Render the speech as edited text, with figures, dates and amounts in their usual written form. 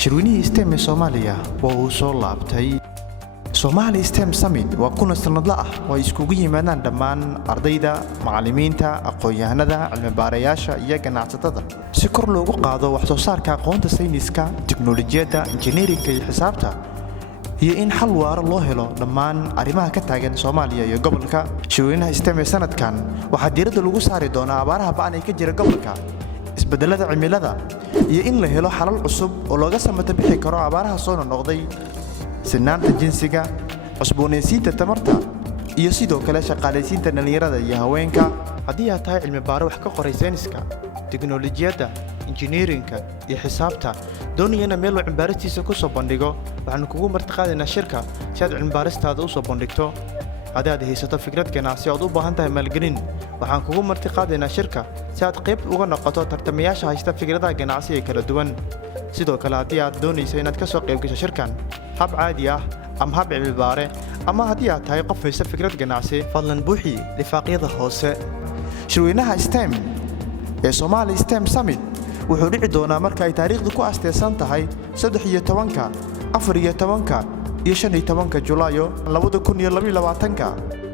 shirweynaha STEM ee Soomaaliya waa uu soo laabtay. Somali STEM Summit waa kuna sanadle ah oo iskugu yimaadaan dhammaan ardayda, macallimiinta, aqoon-yahanada, cilmi-baarayaasha iyo ganacsatada si kor loogu qaado wax soo saarka aqoonta sayniska, tiknoolajiyadda, injineerinka iyo xisaabta, iyo in xal waara loo helo dhammaan arrimaha ka taagan Soomaaliya iyo gobolka. Shirweynaha STEM ee sanadkan waxaa diiradda lagu saari doonaa abaaraha ba'an ee ka jira gobolka, isbedelada cimilada, iyo in la helo xalal cusub oo looga samata bixi karo abaaraha soo noqday, sinaanta jinsiga, cusboonaysiinta tamarta, iyo sidoo kale shaqaalaysiinta dhalinyarada iyo haweenka. Haddii aad tahay cilmi-baare wax ka qoray sayniska, tiknoolajiyadda, injineerinka iyo xisaabta, doonayana meel uu cilmi-baaristiisa ku soo bandhigo, waxaanu kugu martiqaadaynaa shirka si aad cilmi-baaristaada u soo bandhigto. Haddii aad haysato fikrad ganacsi oo aad u baahan tahay maalgelin, waxaan kugu martiqaadaynaa shirka si aad qayb uga noqoto tartamayaasha haysta fikradaha ganacsi ee kala duwan. Sidoo kale haddii aad doonayso inaad ka soo qayb gasho shirkan hab caadi ah ama hab cilmi-baare, ama haddii aad tahay qof haysta fikrad ganacsi, fadlan buuxi lifaaqyada hoose. Shirweynaha STEM ee Somali STEM Summit wuxuu dhici doonaa marka ay taariikhdu ku aastaysan tahay 13, 14 iyo 15 Julaayo 2022.